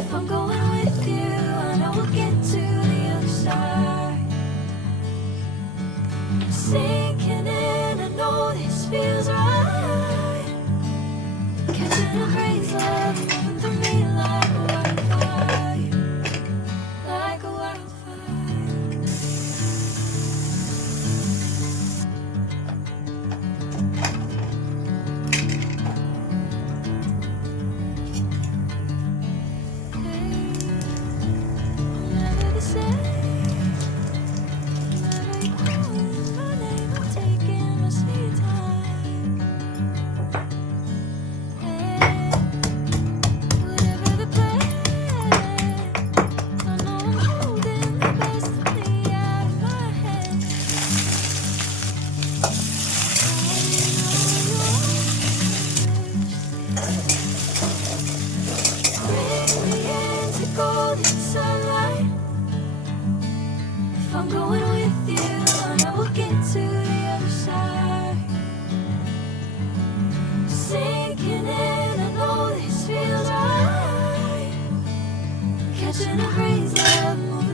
If I'm going with you, I know we'll get to the other side. Sinking in, I know this feels right. Catching a breeze, love, moving through me like a wildfire, like a wildfire. Never the same. Never you calling my name, I'm taking my sweet time. Hey, whatever the plan, I know I'm holding the best of me out of my head. Bring me into golden sunlight. If I'm going with you, I know we'll get to the other side. Sinking in, I know this feels right. Catching a breeze, love, moving